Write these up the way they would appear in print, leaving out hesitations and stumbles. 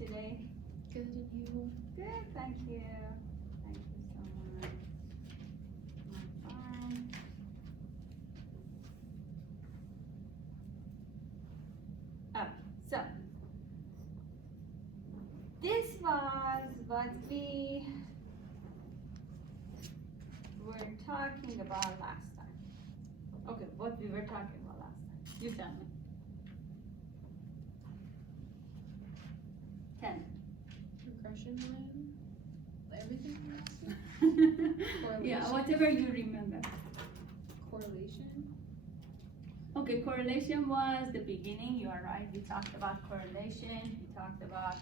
today? Good, and you? Good, thank you. Thank you so much. I'm fine. Okay, so this was what we were talking about last time. Okay, what we were talking about last time. You tell me. 10. Regression line? Everything? Yeah, whatever you remember. Correlation? Okay, correlation was the beginning, you are right. We talked about correlation. We talked about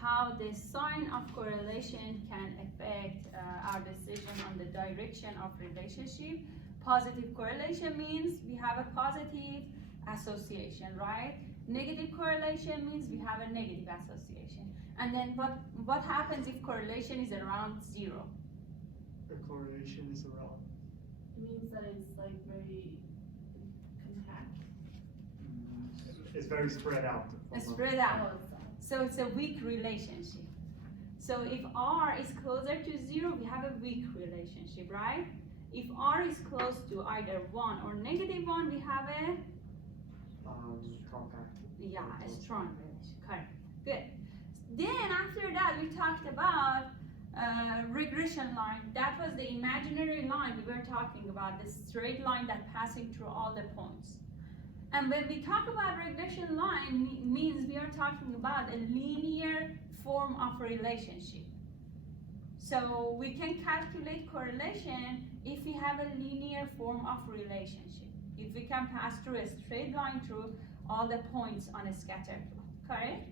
how the sign of correlation can affect our decision on the direction of relationship. Positive correlation means we have a positive association, right? Negative correlation means we have a negative association. And then what happens if correlation is around 0? The correlation is around. It means that it's like very compact. It's very spread out. It's spread out. So it's a weak relationship. So if R is closer to 0, we have a weak relationship, right? If R is close to either 1 or -1, we have a Compact. a strong relation. Correct. Good. Then after that, we talked about regression line. That was the imaginary line we were talking about, the straight line that passing through all the points. And when we talk about regression line, means we are talking about a linear form of relationship. So we can calculate correlation if we have a linear form of relationship. If we can pass through a straight line through all the points on a scatter plot, correct?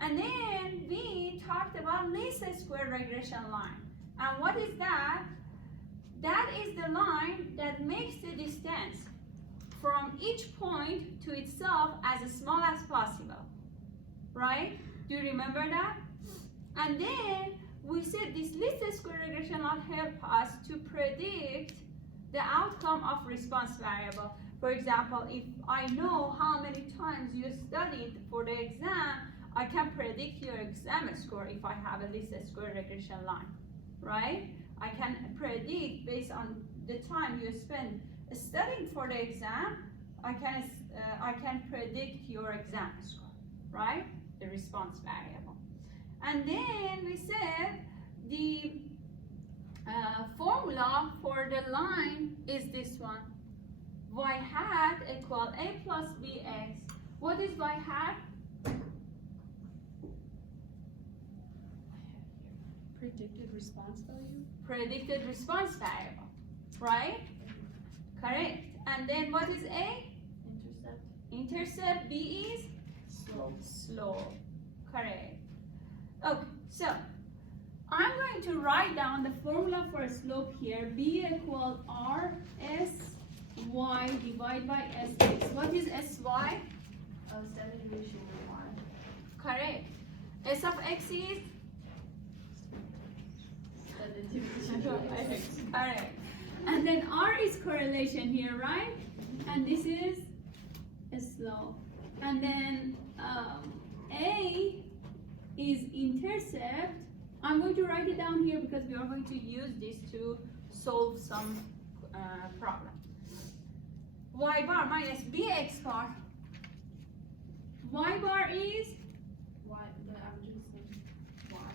And then we talked about least square regression line. And what is that? That is the line that makes the distance from each point to itself as small as possible, right? Do you remember that? And then we said this least square regression line helps us to predict the outcome of response variable. For example, if I know how many times you studied for the exam, I can predict your exam score if I have a least square regression line, right? I can predict based on the time you spend studying for the exam, I can predict your exam score, right? The response variable. And then we said the formula for the line is this one. Y hat equal A plus BX. What is Y hat? Predicted response value? Predicted response variable, right? Correct. And then what is A? Intercept? Intercept. B is? Slope. Slope. Correct. Okay, so I'm going to write down the formula for a slope here. B equal R S Y divided by SX. What is SY? Standard deviation of Y. Correct. S of X is? Standard deviation of X. Correct. And then R is correlation here, right? And this is a slope. And then A is intercept. I'm going to write it down here because we are going to use this to solve some problem. Y bar minus BX bar. Y bar is? Y, the average is Y.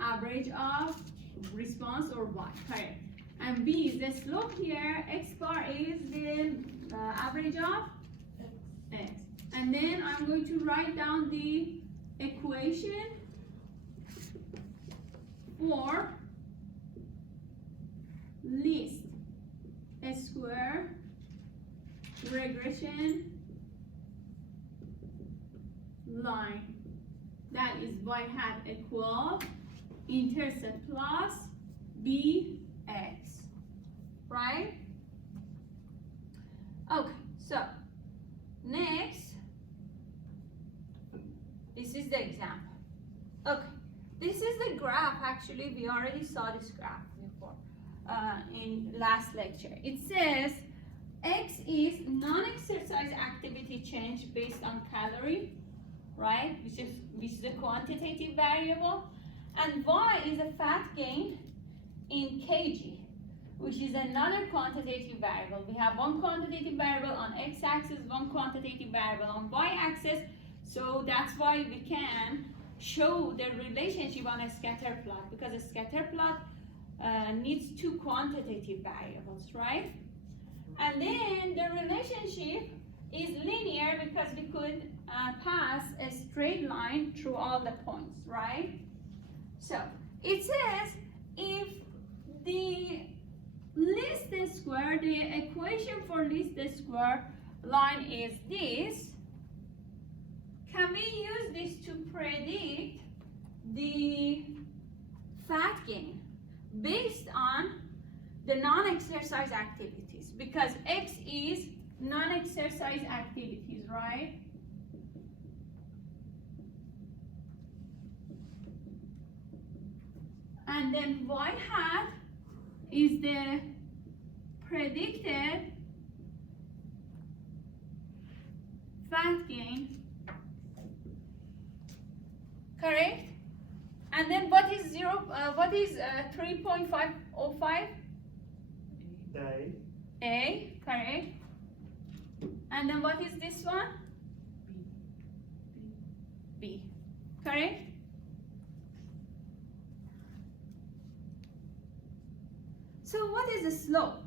Average of response or Y, correct. And B is the slope here. X bar is the average of X. And then I'm going to write down the equation for least square regression line. That is Y hat equal intercept plus BX, right? Okay, so next, this is the example. Okay, this is the graph. Actually, we already saw this graph before in last lecture. It says X is non-exercise activity change based on calorie, right? Which is a quantitative variable, and y is a fat gain in kg, which is another quantitative variable. We have one quantitative variable on x-axis, one quantitative variable on y-axis, so that's why we can show the relationship on a scatter plot, because a scatter plot needs two quantitative variables, right? And then the relationship is linear because we could pass a straight line through all the points, right? So it says if the least square, the equation for least square line is this, can we use this to predict the fat gain based on the non-exercise activities? Because X is non-exercise activities, right? And then Y hat is the predicted fat gain, correct? And then what is 3.505? A, correct? And then what is this one? B, correct? So what is a slope?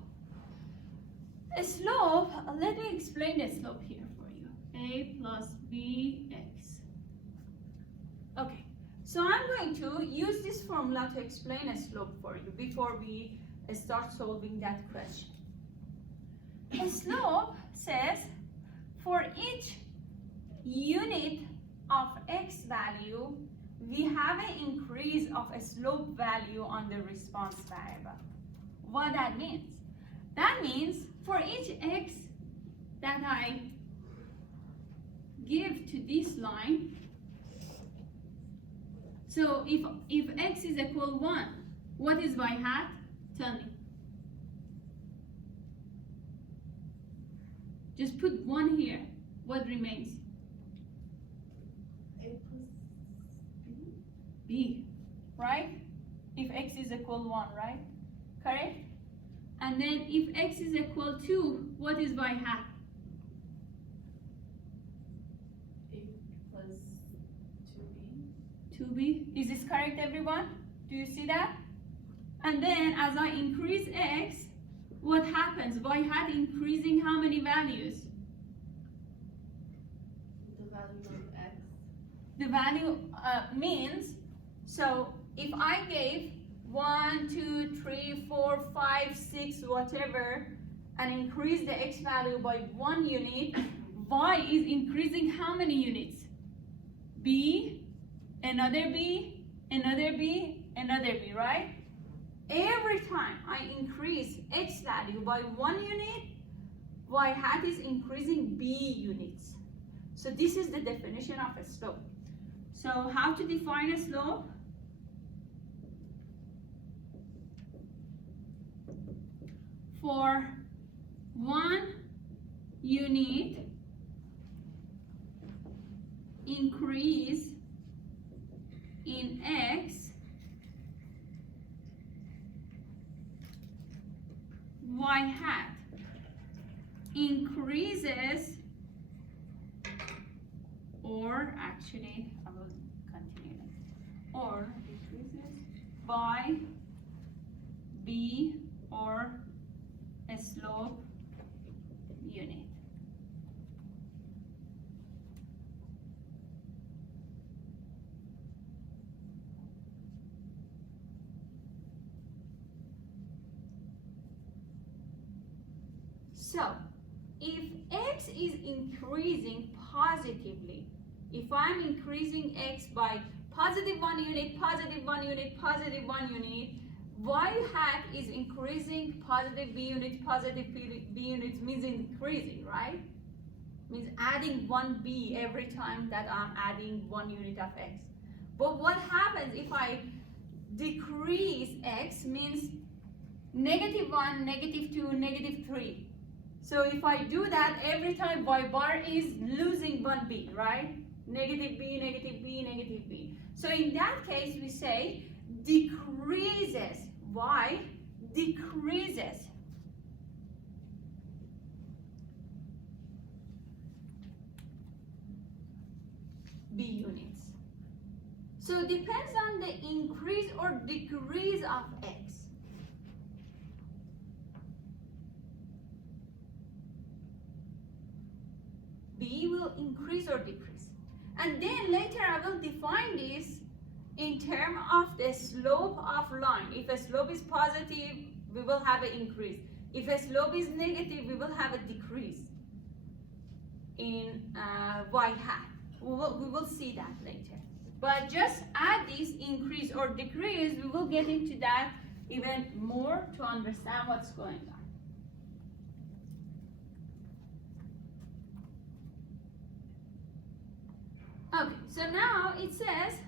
A slope, let me explain the slope here for you. A plus bx. Okay, so I'm going to use this formula to explain a slope for you before we start solving that question. A slope says for each unit of x value, we have an increase of a slope value on the response variable. What that means? That means for each x that I give to this line, so if x is equal 1, what is y hat? Tell me. Just put 1 here. What remains? A plus B. B, right? If x is equal 1, right? Correct? And then if x is equal 2, what is y hat? A plus 2B. 2b. Is this correct, everyone? Do you see that? And then as I increase x, what happens? Y hat increasing how many values? The value of x. The value means, so if I gave 1, 2, 3, 4, 5, 6, whatever, and increase the x value by 1 unit, y is increasing how many units? B, another B, another B, another B, right? Every time I increase x value by 1 unit, y hat is increasing B units. So this is the definition of a slope. So how to define a slope? For 1 unit increase in x, y hat increases, or actually I will continue next, or decreases by b, or a slope unit. So, if x is increasing positively, if I'm increasing x by positive 1 unit, positive 1 unit, positive 1 unit, y hat is increasing positive b unit, positive b unit means increasing, right? Means adding 1b every time that I'm adding 1 unit of x. But what happens if I decrease x means -1, -2, -3. So if I do that every time, y bar is losing 1b, right? negative B, negative B, negative B. So in that case, we say decreases. Y decreases. B units. So it depends on the increase or decrease of X. B will increase or decrease. And then later I will define this in terms of the slope of line. If a slope is positive, we will have an increase. If a slope is negative, we will have a decrease in y hat. We will see that later. But just add this increase or decrease, we will get into that even more to understand what's going on. Okay, so now it says,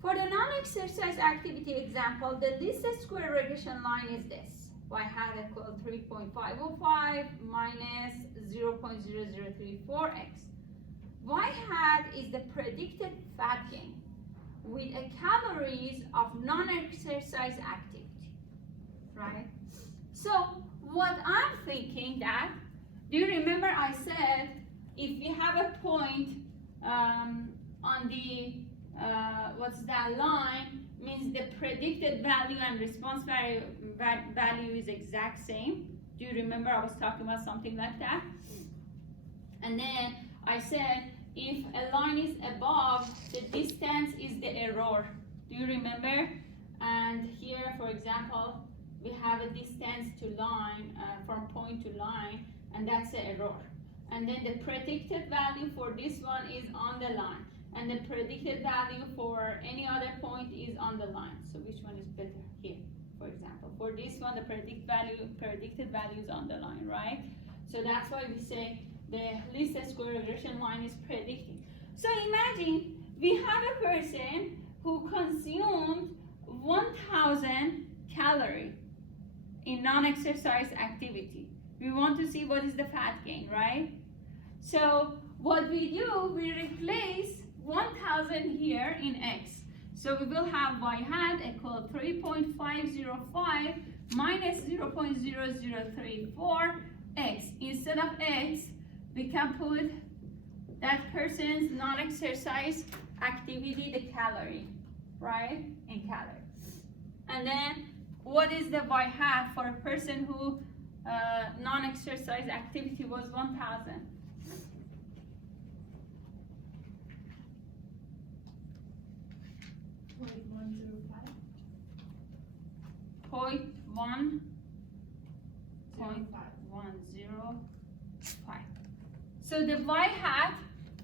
for the non-exercise activity example, the least square regression line is this. Y hat equal 3.505 minus 0.0034x. Y hat is the predicted fat gain with a calories of non-exercise activity, right? So what I'm thinking that, do you remember I said if you have a point on the what's that line, means the predicted value and response value is exact same. Do you remember I was talking about something like that? And then I said if a line is above, the distance is the error. Do you remember? And here, for example, we have a distance to line, from point to line, and that's the error. And then the predicted value for this one is on the line. And the predicted value for any other point is on the line. So which one is better here, for example? For this one, the predicted value is on the line, right? So that's why we say the least square regression line is predicting. So imagine we have a person who consumed 1,000 calories in non-exercise activity. We want to see what is the fat gain, right? So what we do, we replace 1,000 here in X. So we will have y hat equal 3.505 minus 0.0034 X. Instead of X, we can put that person's non-exercise activity, the calorie, right? In calories. And then what is the y hat for a person who non-exercise activity was 1,000? Point 1.105. So the y hat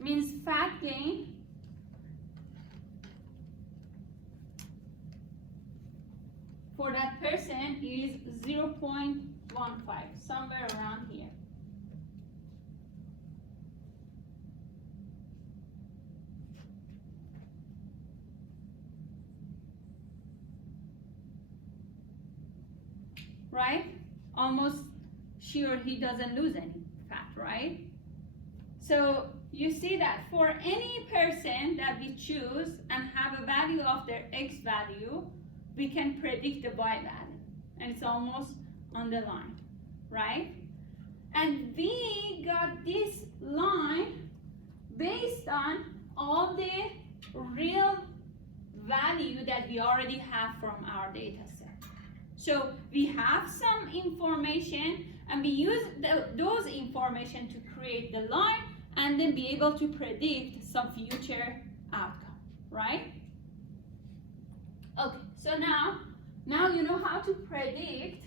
means fat gain for that person is 0.15, somewhere around here. Right? Almost sure he doesn't lose any fat, right? So you see that for any person that we choose and have a value of their X value, we can predict the Y value. And it's almost on the line, right? And we got this line based on all the real value that we already have from our data set. So we have some information and we use those information to create the line and then be able to predict some future outcome, right? Okay, so now you know how to predict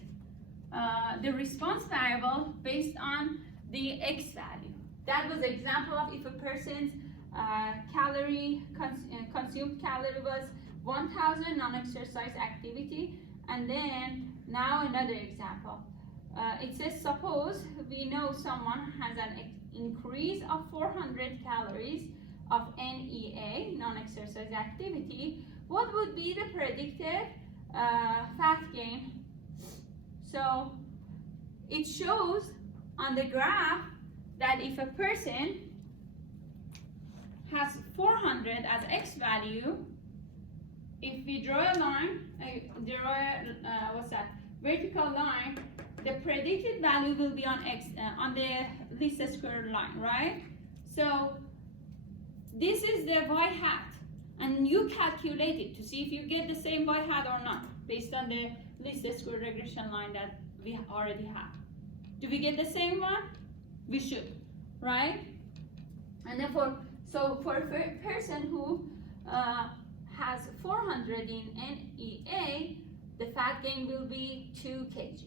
the response variable based on the X value. That was an example of if a person's consumed calorie was 1,000 non-exercise activity. And then now another example. It says suppose we know someone has an increase of 400 calories of NEA, non-exercise activity. What would be the predicted fat gain? So it shows on the graph that if a person has 400 as x value, if we draw a line, what's that? Vertical line, the predicted value will be on x on the least square line, right? So this is the y hat, and you calculate it to see if you get the same y hat or not, based on the least square regression line that we already have. Do we get the same one? We should, right? And then for a person who has 400 in NEA, the fat gain will be 2 kg.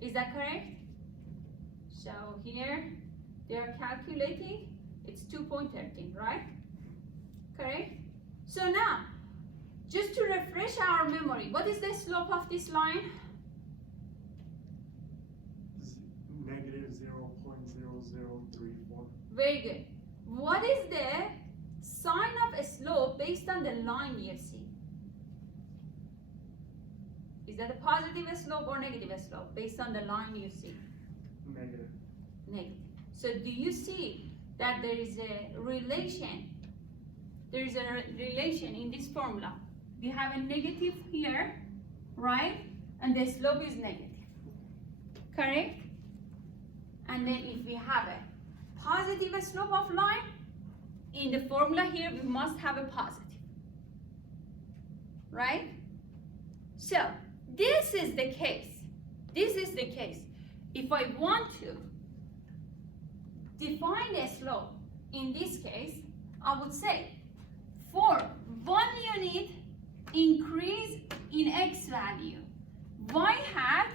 Is that correct? So here they are calculating, it's 2.13, right? Correct? So now, just to refresh our memory, what is the slope of this line? Negative 0.0034. Very good. What is the sign of a slope based on the line you see? Is that a positive slope or negative slope based on the line you see? Negative. Negative. So do you see that there is a relation? There is a relation in this formula. We have a negative here, right? And the slope is negative. Correct? And then if we have a positive slope of line, in the formula here we must have a positive. Right? So this is the case. This is the case. If I want to define a slope, in this case, I would say for 1 unit increase in x value, y hat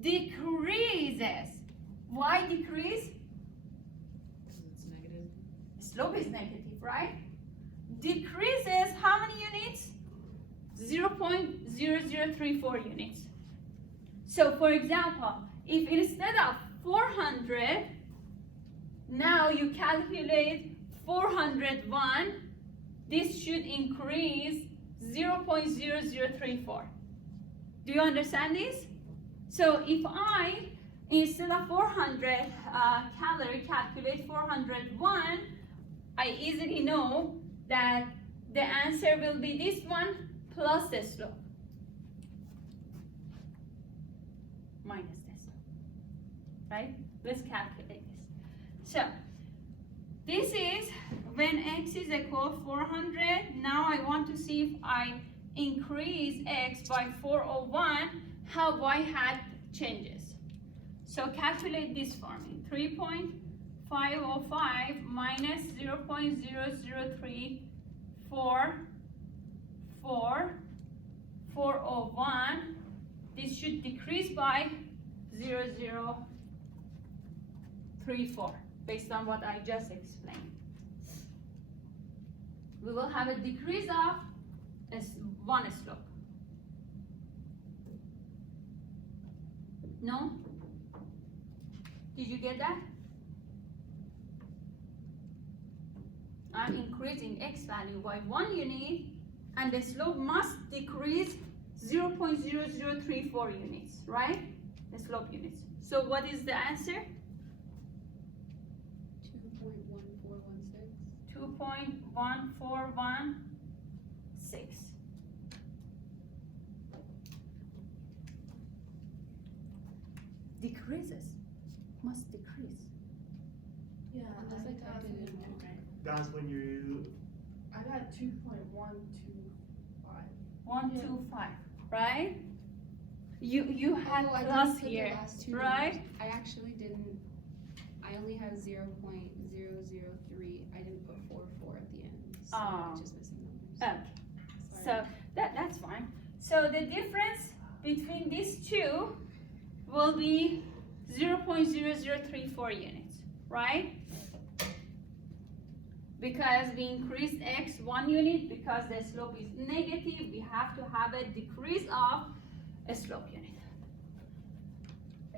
decreases. Why decrease? It's negative. Slope is negative, right? Decreases how many units? 0.0034 units. So for example, if instead of 400, now you calculate 401, this should increase 0.0034. Do you understand this? So if I, instead of 400 calorie, calculate 401, I easily know that the answer will be this one plus the slope minus this, right? Let's calculate this. So this is when x is equal 400. Now I want to see if I increase x by 401, how y hat changes. So calculate this for me. 3.505 minus 0.0034401. This should decrease by 0.034 based on what I just explained. We will have a decrease of one slope. No? Did you get that? I'm increasing x value by 1 unit, and the slope must decrease 0.0034 units, right? The slope units. So what is the answer? 2.1416. 2.1416. Decreases. Must decrease. Yeah, Unless I typed it in wrong. That's when you. I got 2.125. 125, right? You had I plus didn't put the here, last two right? numbers. I actually didn't. I only have 0.003. I didn't put 44 at the end, so Oh. it's just missing numbers. Okay. Sorry. So that's fine. So the difference between these two will be 0.0034 units, right? Because we increased x 1 unit, because the slope is negative, we have to have a decrease of a slope unit.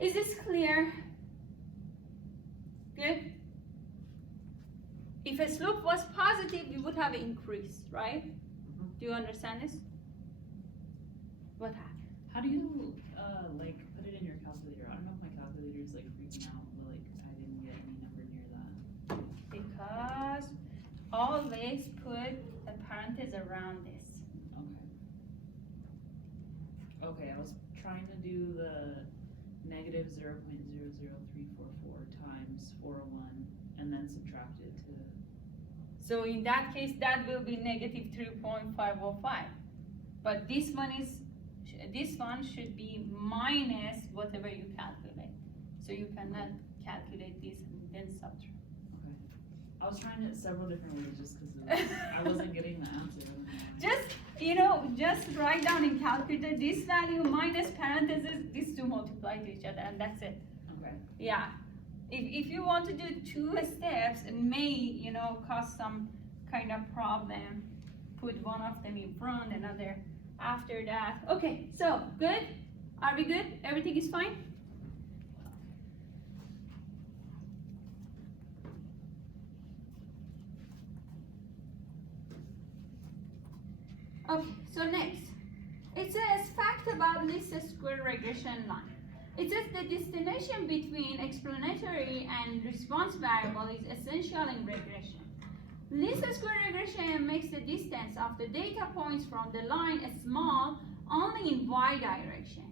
Is this clear? Good? If a slope was positive, we would have an increase, right? Do you understand this? What happened? How do you like put it in your calculator? I don't know if my calculator is like freaking out, but like I didn't get any number near that. Because always put a parenthesis around this. Okay. Okay, I was trying to do the negative 0.00344 times 401 and then subtract it to. So in that case, that will be negative 3.505. But this one should be minus whatever you calculate. So you cannot calculate this and then subtract. Okay. I was trying it several different ways just because I wasn't getting the answer. Just write down in calculator this value minus parentheses, these two multiply to each other, and that's it. Okay. Yeah. If you want to do 2 steps, it may, cause some kind of problem. Put one of them in front, another after that. Okay, so good? Are we good? Everything is fine? Okay, so next. It says fact about least square regression line. It says the destination between explanatory and response variable is essential in regression. Least square regression makes the distance of the data points from the line small only in y direction.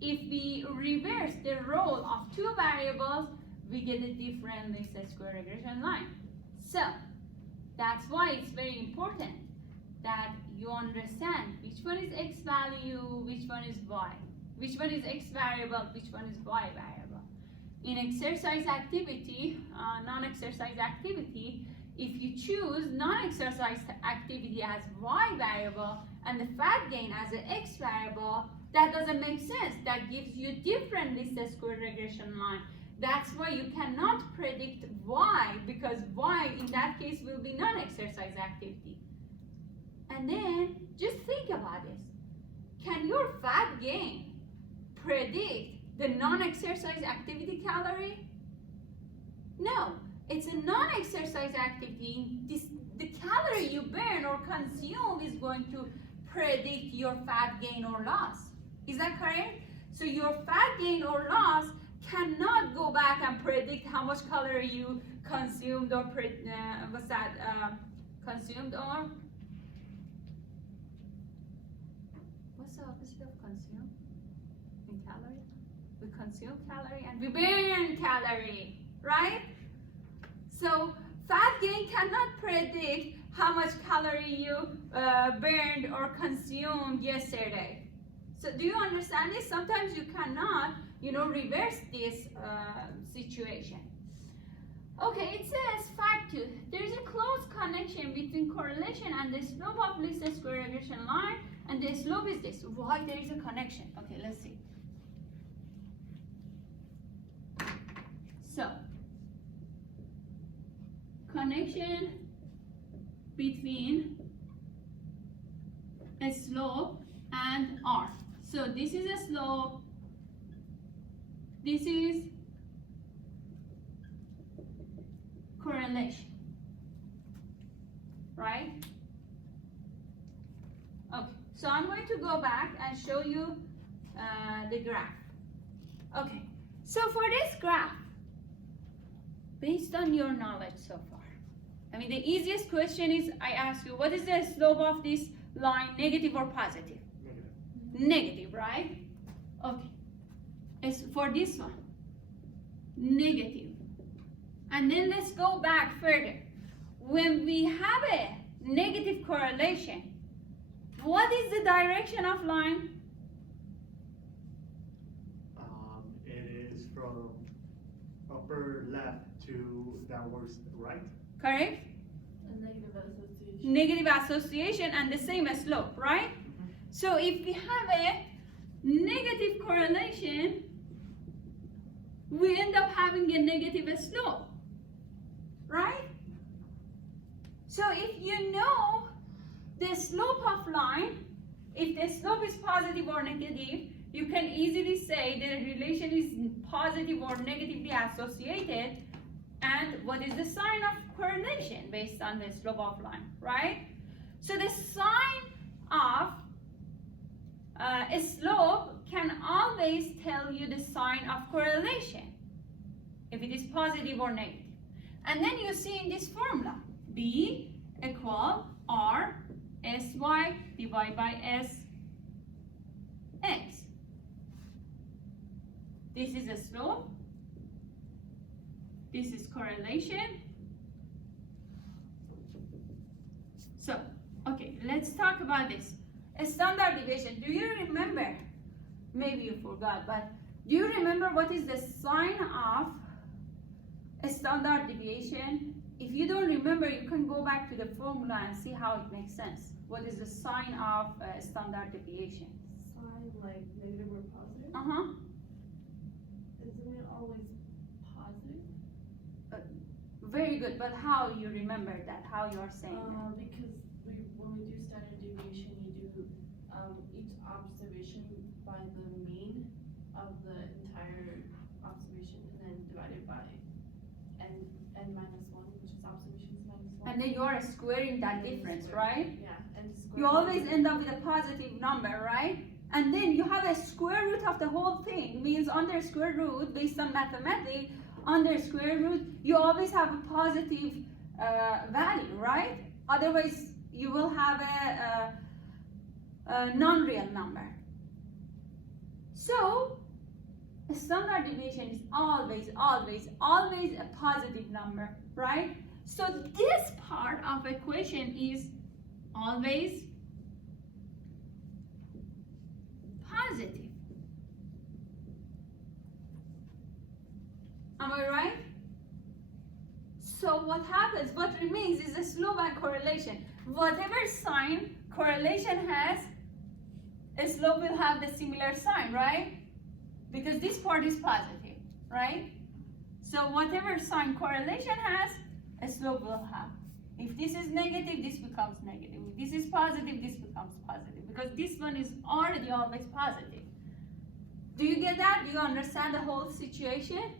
If we reverse the role of 2 variables, we get a different least square regression line. So, that's why it's very important that you understand which one is x value, which one is y. Which one is x variable, which one is y variable. In exercise activity, non-exercise activity, if you choose non-exercise activity as y variable and the fat gain as an x variable, that doesn't make sense. That gives you different least square regression line. That's why you cannot predict y, because y in that case will be non-exercise activity. And then just think about this. Can your fat gain predict the non-exercise activity calorie? No, it's a non-exercise activity. The calorie you burn or consume is going to predict your fat gain or loss. Is that correct? So your fat gain or loss cannot go back and predict how much calorie you consumed or consumed or what's the opposite of consume in calorie? We consume calorie and we burn calorie, right? So fat gain cannot predict how much calorie you burned or consumed yesterday. So do you understand this? Sometimes you cannot, reverse this situation. Okay, it says fact 2. There is a close connection between correlation and the slope of least square regression line, and the slope is this. Why there is a connection? Okay, let's see. So, connection between a slope and R. So this is a slope, this is correlation, right? Okay, so I'm going to go back and show you the graph. Okay, so for this graph, based on your knowledge so far, the easiest question is I ask you, what is the slope of this line, negative or positive? Negative, right? Okay. As for this one, negative. And then let's go back further. When we have a negative correlation, what is the direction of line? It is from upper left to downwards right. Correct? A negative association. Negative association and the same as slope, right? So if we have a negative correlation, we end up having a negative slope, right? So if you know the slope of line, if the slope is positive or negative, you can easily say the relation is positive or negatively associated, and what is the sign of correlation based on the slope of line, right? So the sign of a slope can always tell you the sign of correlation, if it is positive or negative. And then you see in this formula, B divided by S X. This is a slope. This is correlation. So, okay, let's talk about this. A standard deviation. Do you remember? Maybe you forgot, but do you remember what is the sign of a standard deviation? If you don't remember, you can go back to the formula and see how it makes sense. What is the sign of a standard deviation? Sign like negative or positive? Uh-huh. Isn't it always positive? Very good, but how you remember that? How you are saying that? Because when we do standard deviation, you do each observation by the mean of the entire observation and then divided by n minus 1, which is observations minus 1. And then you are squaring that difference, right? Yeah, and square. You always end up with a positive number, right? And then you have a square root of the whole thing, means under square root, based on mathematics, under square root, you always have a positive value, right? Otherwise, you will have a non-real number. So, a standard deviation is always, always, always a positive number, right? So this part of equation is always positive. Am I right? So what happens, what remains is a slope and correlation. Whatever sign correlation has, a slope will have the similar sign, right? Because this part is positive, right? So whatever sign correlation has, a slope will have. If this is negative, this becomes negative. If this is positive, this becomes positive. Because this one is already always positive. Do you get that? Do you understand the whole situation?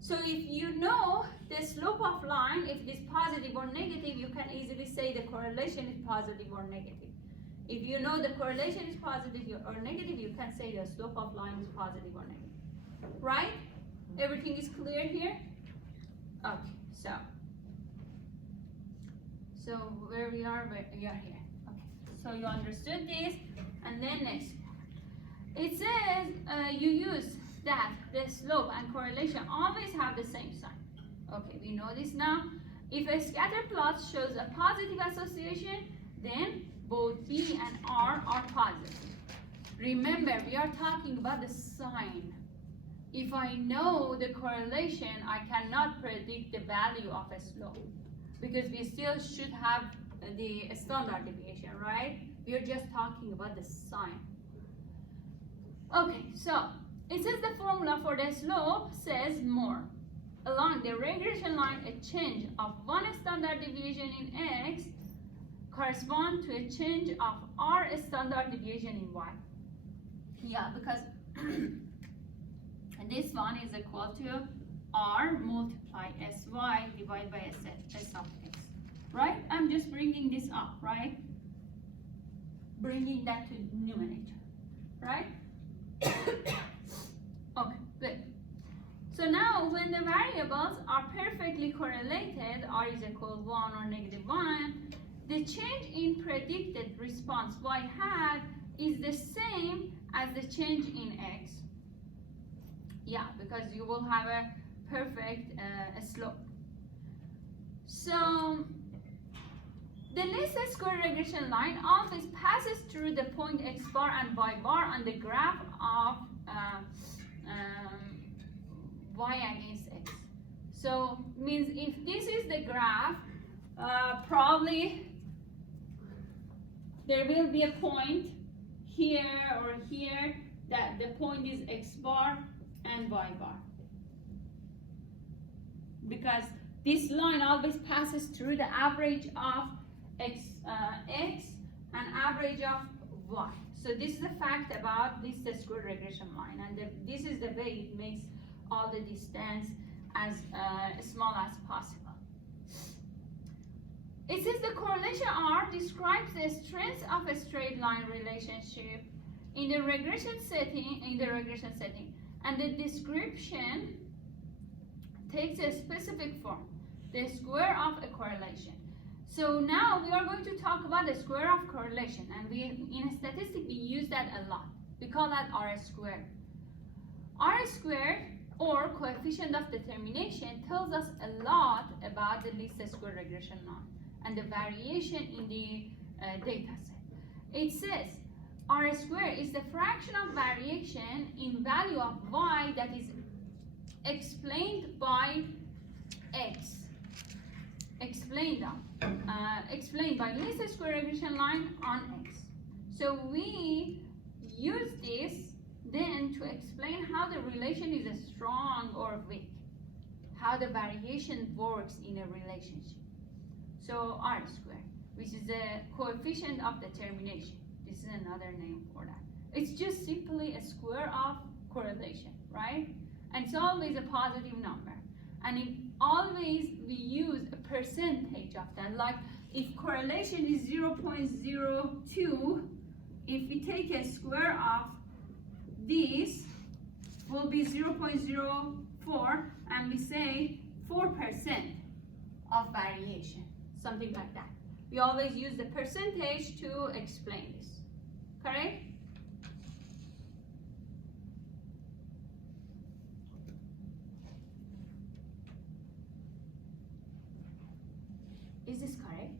So if you know the slope of line, if it is positive or negative, you can easily say the correlation is positive or negative. If you know the correlation is positive or negative, you can say the slope of line is positive or negative. Right? Everything is clear here? Okay, so where we are here. Okay, so you understood this, and then next. It says you use that the slope and correlation always have the same sign. Okay, we know this now. If a scatter plot shows a positive association, then both B and R are positive. Remember, we are talking about the sign. If I know the correlation, I cannot predict the value of a slope because we still should have the standard deviation, right? We are just talking about the sign. Okay, so it says the formula for the slope says more. Along the regression line, a change of 1 standard deviation in X corresponds to a change of R standard deviation in Y. Yeah, because this one is equal to R multiply SY divided by S of X. Right? I'm just bringing this up, right? Bringing that to numerator. Right? Okay, good. So now when the variables are perfectly correlated, R is equal 1 or negative 1, the change in predicted response Y hat is the same as the change in X. Yeah, because you will have a perfect slope. So the least square regression line always passes through the point X bar and Y bar on the graph of Y against X. So means if this is the graph, probably there will be a point here or here that the point is X bar and Y bar. Because this line always passes through the average of X and average of Y. So this is the fact about this square regression line, and this is the way it makes all the distance as small as possible. It says the correlation R describes the strength of a straight line relationship in the regression setting, and the description takes a specific form, the square of a correlation. So now we are going to talk about the square of correlation, and in statistics we use that a lot. We call that R squared. R squared, or coefficient of determination, tells us a lot about the least square regression line and the variation in the data set. It says R squared is the fraction of variation in value of y that is explained by x. Explained by least square regression line on x. So we use this then to explain how the relation is strong or weak, how the variation works in a relationship. So R squared, which is the coefficient of determination. This is another name for that. It's just simply a square of correlation, right? And it's always a positive number. And always we use a percentage of that. Like if correlation is 0.02, if we take a square of this, will be 0.04, and we say 4% of variation, something like that. We always use the percentage to explain this, correct? Is this correct?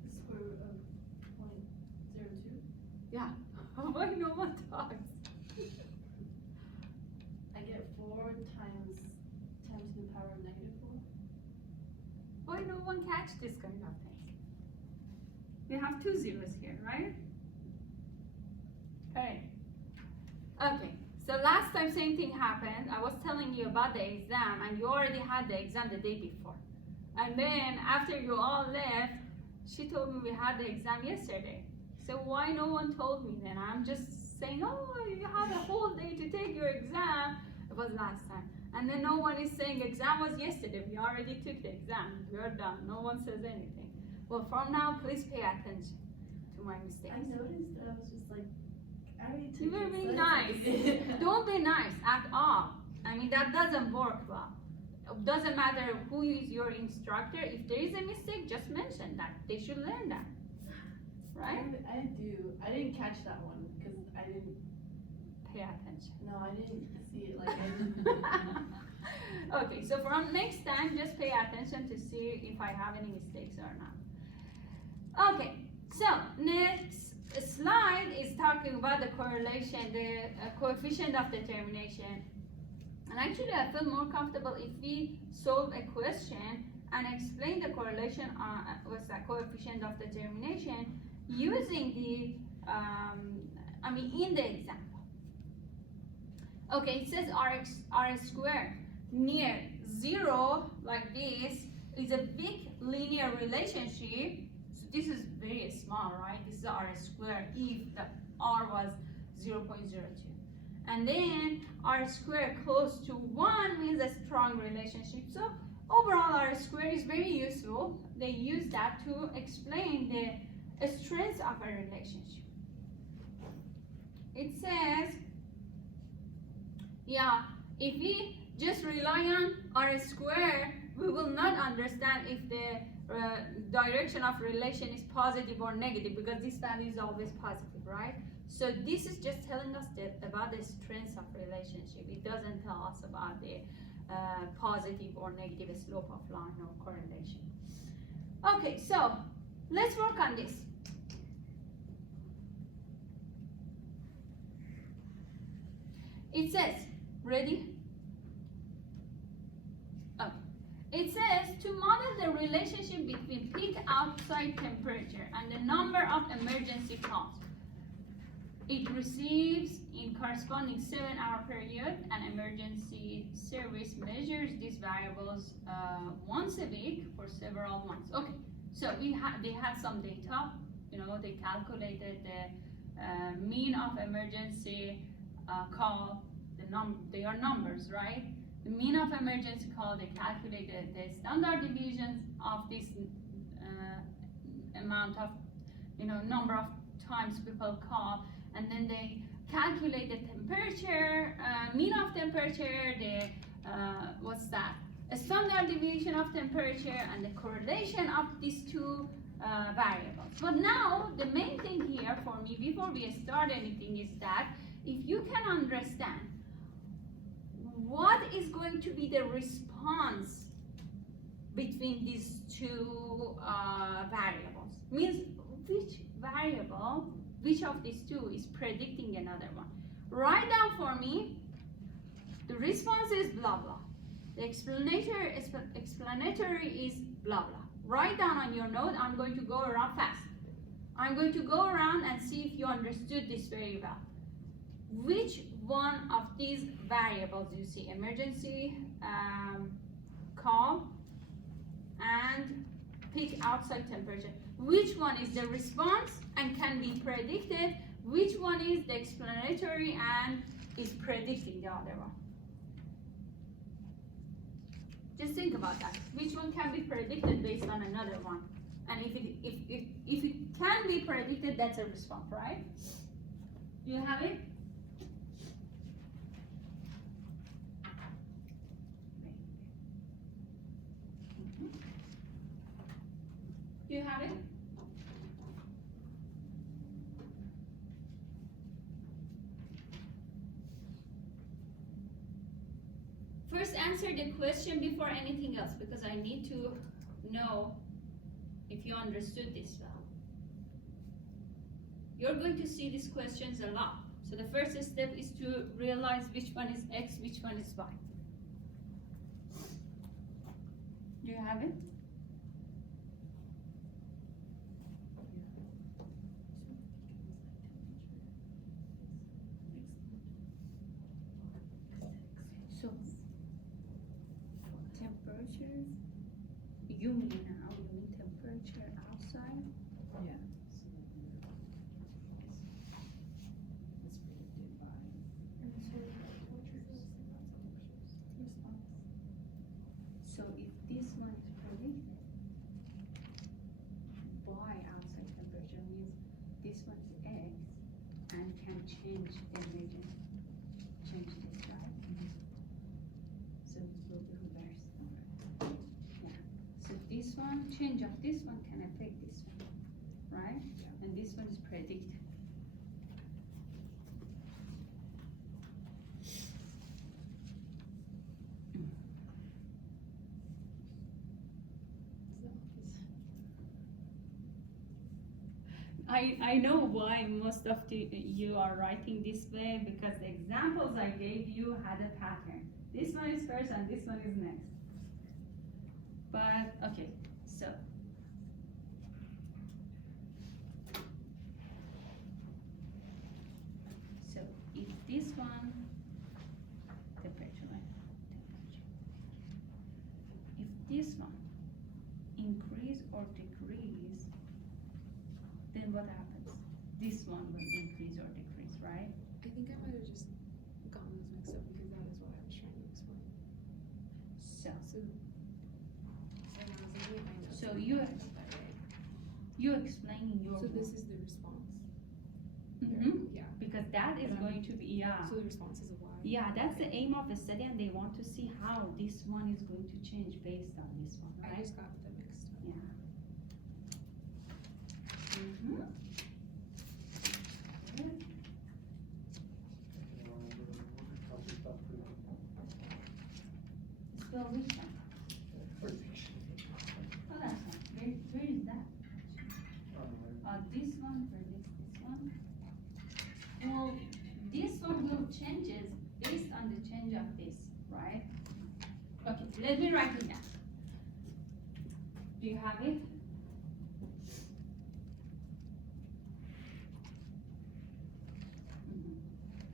The square root of 0.02. Yeah. Why no one talks? I get 4 times 10 to the power of -4. Why no one catch this kind of thing? We have 2 zeros here, right? Alright. Okay. So last time same thing happened. I was telling you about the exam, and you already had the exam the day before. And then after you all left, she told me we had the exam yesterday. So why no one told me then? I'm just saying, oh, you have a whole day to take your exam. It was last time. And then no one is saying exam was yesterday. We already took the exam. We're done. No one says anything. Well, from now, please pay attention to my mistakes. I noticed that I was just like, I already took You were it, being so nice. it's okay. Don't be nice at all. I mean, that doesn't work well. It doesn't matter who is your instructor. If there is a mistake, just mention that. They should learn that. Right? I didn't catch that one because I didn't. Pay attention. No, I didn't see it. Like I didn't. Okay, so from next time, just pay attention to see if I have any mistakes or not. Okay, so next slide is talking about the correlation, the coefficient of determination. And actually, I feel more comfortable if we solve a question and explain the correlation with the coefficient of determination using the, in the example. Okay, it says R squared near 0, like this, is a big linear relationship. So this is very small, right? This is R squared if the R was 0.02. And then R squared close to 1 means a strong relationship. So overall, R squared is very useful. They use that to explain the strength of a relationship. It says, if we just rely on R squared, we will not understand if the direction of relation is positive or negative, because this value is always positive, right? So this is just telling us about the strength of relationship. It doesn't tell us about the positive or negative slope of line or correlation. Okay, so let's work on this. It says, ready? Okay. It says to model the relationship between peak outside temperature and the number of emergency calls. It receives in corresponding 7-hour period, and emergency service measures these variables once a week for several months. Okay, so they had some data. They calculated the mean of emergency call. They are numbers, right? The mean of emergency call. They calculated the standard deviations of this amount of, number of times people call. And then they calculate the temperature, mean of temperature, the a standard deviation of temperature and the correlation of these two variables. But now the main thing here for me before we start anything is that if you can understand what is going to be the response between these two variables, means which variable, which of these two is predicting another one. Write down for me the response is blah blah. The explanatory is blah blah. Write down on your note. I'm going to go around fast. I'm going to go around and see if you understood this very well. Which one of these variables you see? Emergency, calm, and peak outside temperature. Which one is the response and can be predicted? Which one is the explanatory and is predicting the other one? Just think about that. Which one can be predicted based on another one? And if it can be predicted, that's a response, right? You have it? Do you have it? First, answer the question before anything else because I need to know if you understood this well. You're going to see these questions a lot. So the first step is to realize which one is X, which one is Y. Do you have it? So, temperature, you mean now, you mean temperature outside? Yeah. It's predicted by. So if this one is predicted by outside temperature means this one is X and can change the region, change this, right? So it will be reversed. Yeah. So this one, change of this one can affect this one, right? And this one is predicted. I know why most of you are writing this way because the examples I gave you had a pattern. This one is first and this one is next. But, okay, so. So, if this one, temperature line, if this one increase or decrease, then what happens? This one will increase or decrease, right? I think I might have just gotten this mixed up because that is what I was trying to explain. So, So when I was looking at my notes, So I you- got that right. you're explaining your So this is the response. Mhm. Yeah. Because that is going to be, yeah. So the response is a Y. Yeah, that's the aim of the study and they want to see how this one is going to change based on this one, I right? just got them mixed up. Yeah. Mhm. Good. So which one? Oh, that's one. Where is that? This one predicts this one. Well, this one will changes based on the change of this, right? Okay, let me write it down. Do you have it?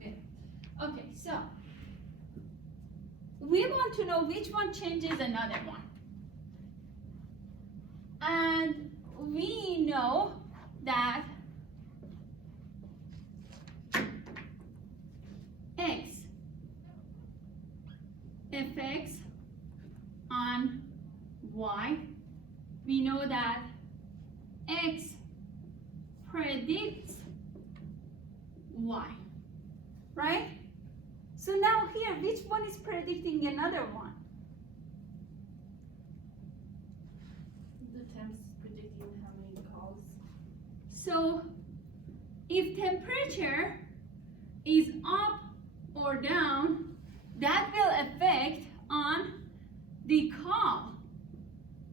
Good. Okay, so we want to know which one changes another one. And we know that X affects on Y. We know that X predicts Y, right? So now here, which one is predicting another one? So if temperature is up or down, that will affect on the call.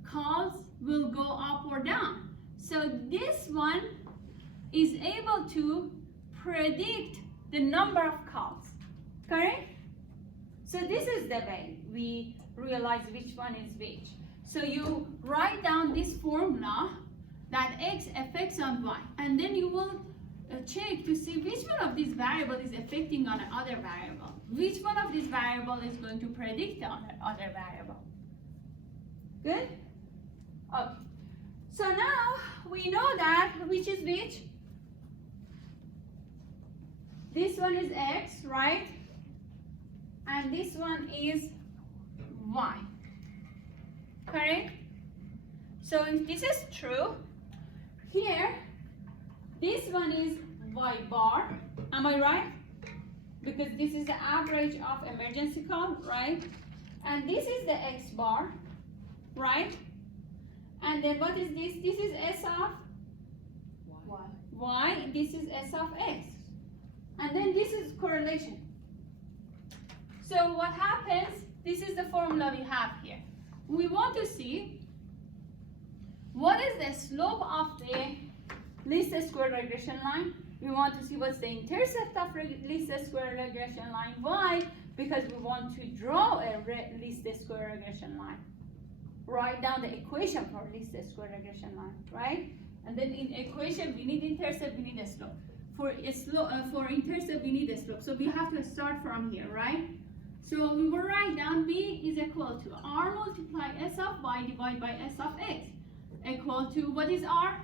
Calls will go up or down. So this one is able to predict the number of calls, correct? So this is the way we realize which one is which. So you write down this formula that X affects on Y, and then you will check to see which one of these variables is affecting on another variable. Which one of these variables is going to predict on another variable. Good? Okay. So now we know that which is which. This one is X, right? And this one is Y. Correct? So if this is true, here, this one is Y bar. Am I right? Because this is the average of emergency call, right? And this is the X bar, right? And then what is this? This is S of Y. This is S of X. And then this is correlation. So what happens, this is the formula we have here. We want to see what is the slope of the least square regression line. We want to see what's the intercept of least square regression line. Why? Because we want to draw a least square regression line. Write down the equation for least square regression line, right? And then in equation, we need intercept, we need a slope. For intercept, we need a slope. So we have to start from here, right? So we will write down B is equal to R multiply S of Y divided by S of X. Equal to, what is R?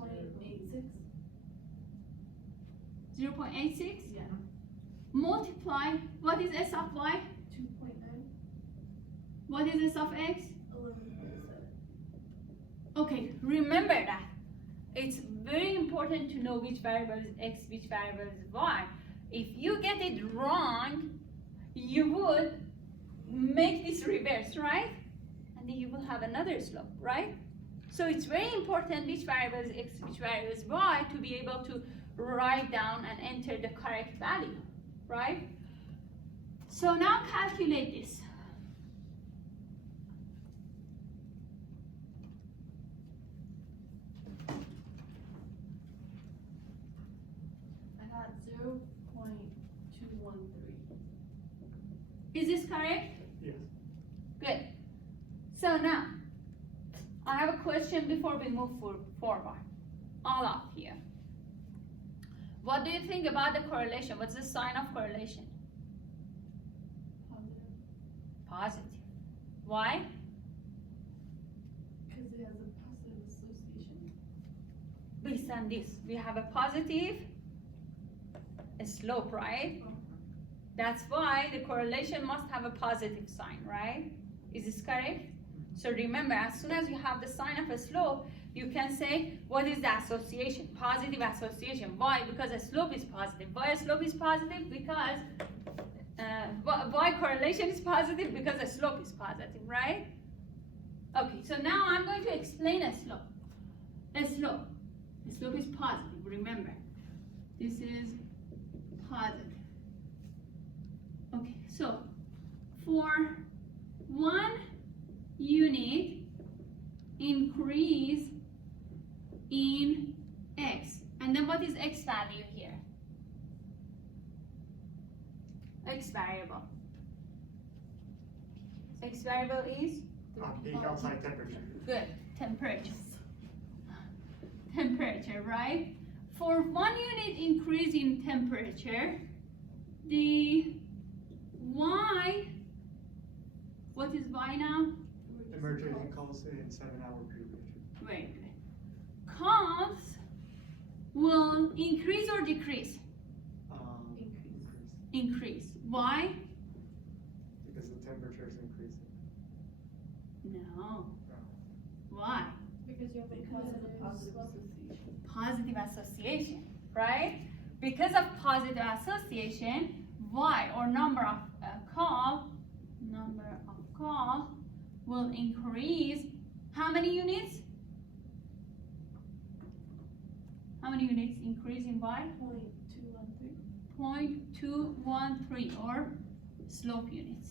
0.86. 0.86? Yeah. Multiply, what is S of Y? 2.9. What is S of X? 11.7. Okay, remember that. It's very important to know which variable is X, which variable is Y. If you get it wrong, you would make this reverse, right? And then you will have another slope, right? So it's very important which variable is X, which variable is Y to be able to write down and enter the correct value, right? So now calculate this. I got 0.213. Is this correct? Yes. Good. So now, I have a question before we move forward. All up here. What do you think about the correlation? What's the sign of correlation? Positive. Positive. Why? Because it has a positive association. Based on this, we have a positive slope, right? That's why the correlation must have a positive sign, right? Is this correct? So remember, as soon as you have the sign of a slope, you can say, what is the association? Positive association. Why? Because a slope is positive. Why a slope is positive? Because, why correlation is positive? Because a slope is positive, right? Okay, so now I'm going to explain a slope. A slope. The slope is positive, remember. This is positive. Okay, so for 1 unit increase in X, and then what is X value here? X variable. X variable is? The outside temperature. Good, temperature. Temperature, right? For 1 unit increase in temperature, the Y, what is Y now? Emergency calls in 7-hour period. Very good. Calls will increase or decrease? Increase. Why? Because the temperature is increasing. No. Why? Because you have a positive association. Positive association, right? Because of positive association, Y, or number of call will increase how many units? how many units increasing by? 0.213. 0.213 or slope units.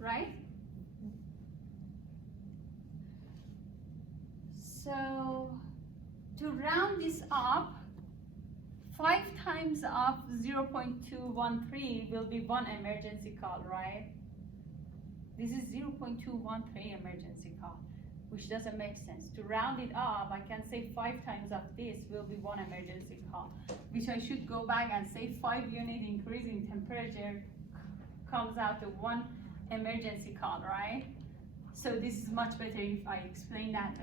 Right? So to round this up, 5 times of 0.213 will be one emergency call, right? This is 0.213 emergency call, which doesn't make sense. To round it up, I can say 5 times of this will be one emergency call, which I should go back and say 5 unit increase in temperature comes out to one emergency call, right? So this is much better if I explain that.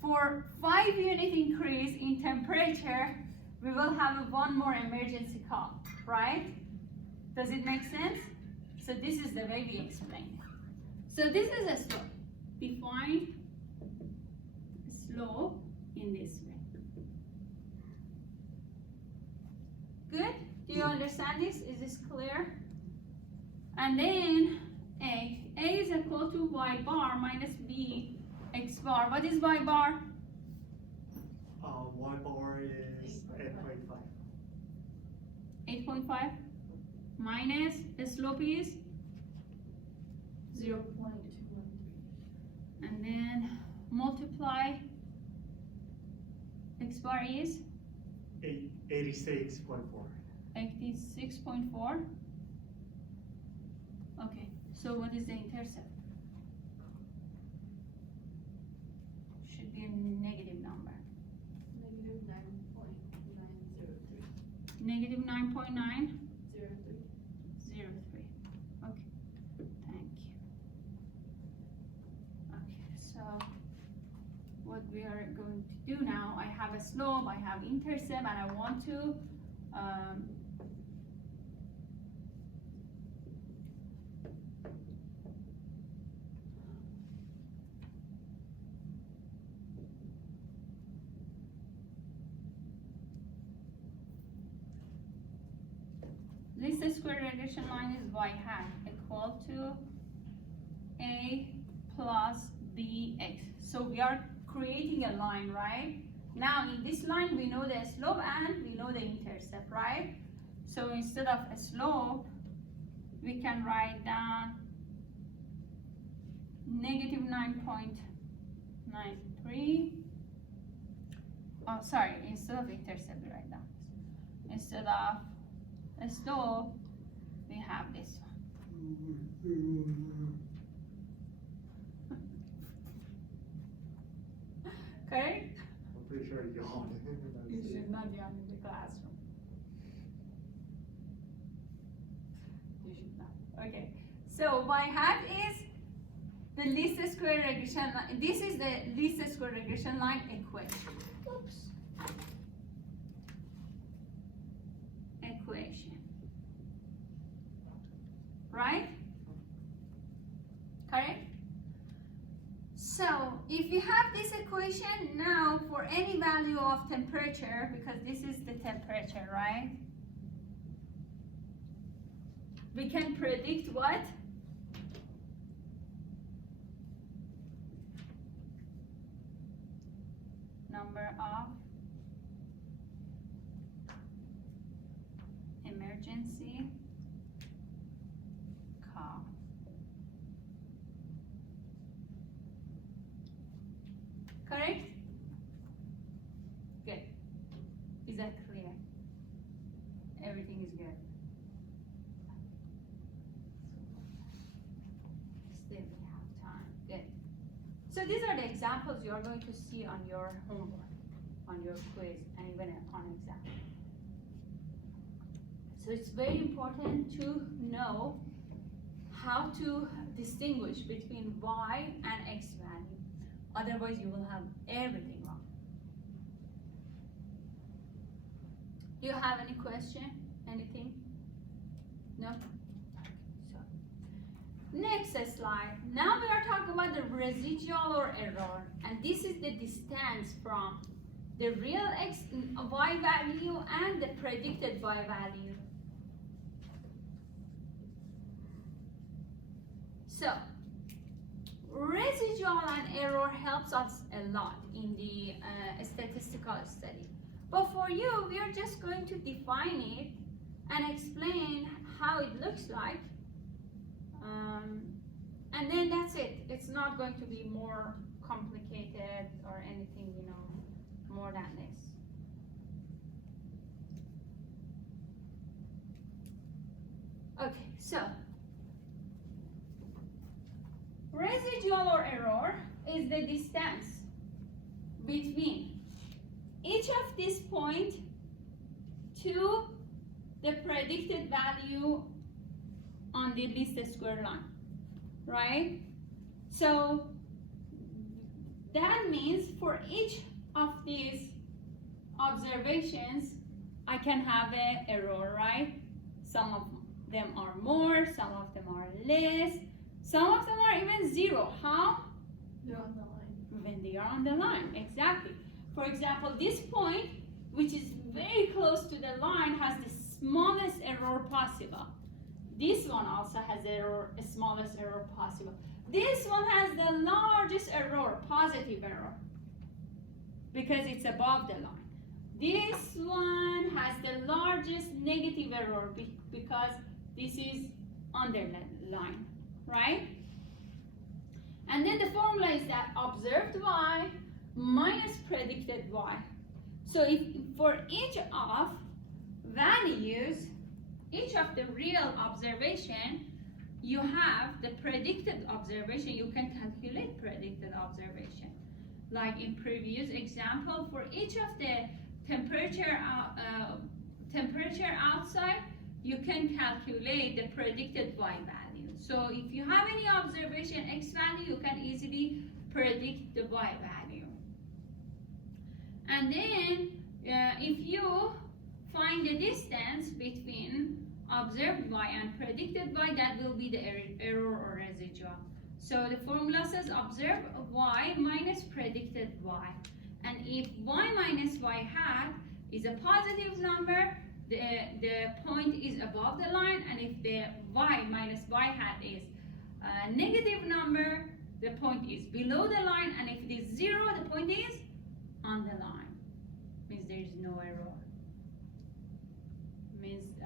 For 5 unit increase in temperature, we will have one more emergency call, right? Does it make sense? So this is the way we explain it. So this is a slope. Define slope in this way. Good? Do you understand this? Is this clear? And then A is equal to y bar minus b x bar. What is y bar? Y bar is 8.5. 8.5 minus the slope is 0.213. and then multiply x bar is 86.4. 86.4. Okay, so what is the intercept? Should be a negative number. Negative 9.903. Negative 9.903. 03. Okay, thank you. Okay, so what we are going to do now, I have a slope, I have intercept, and I want to least square regression line is y hat equal to a plus bx. So we are creating a line, right? Now in this line we know the slope and we know the intercept, right? So instead of a slope, we can write down negative 9.93. Oh, sorry, instead of intercept we write down this. Instead of a slope, we have this one. Correct? I'm pretty sure you yawned. You should not yawn in the classroom. You should not. Okay. So y hat is the least square regression line. This is the least square regression line equation. Oops. Equation. Right? Correct? So, if you have this equation now for any value of temperature, because this is the temperature, right? We can predict what? Number of emergency call. Correct? Good. Is that clear? Everything is good. Still we have time. Good. So these are the examples you are going to see on your homework, on your quiz, and even on exam. So it's very important to know how to distinguish between y and x value. Otherwise, you will have everything wrong. Do you have any question? Anything? No? So, next slide. Now we are talking about the residual or error. And this is the distance from the real x, y value and the predicted y value. So, residual and error helps us a lot in the statistical study. But for you, we are just going to define it and explain how it looks like. And then that's it. It's not going to be more complicated or anything, more than this. Okay, so residual or error is the distance between each of these points to the predicted value on the least square line, right? So that means for each of these observations, I can have an error, right? Some of them are more, some of them are less, some of them are even zero. How? They're on the line. When they are on the line, exactly. For example, this point, which is very close to the line, has the smallest error possible. This one also has error, the smallest error possible. This one has the largest error, positive error, because it's above the line. This one has the largest negative error because this is under the line, right? And then the formula is that observed y minus predicted y. So if for each of values, each of the real observation, you have the predicted observation, you can calculate predicted observation. Like in previous example, for each of the temperature outside, you can calculate the predicted y value. So if you have any observation x value, you can easily predict the y value. And then if you find the distance between observed y and predicted y, that will be the error or residual. So the formula says observed y minus predicted y. And if y minus y hat is a positive number, the point is above the line, and if the y minus y hat is a negative number, the point is below the line, and if it is zero, the point is on the line. Means there is no error. Means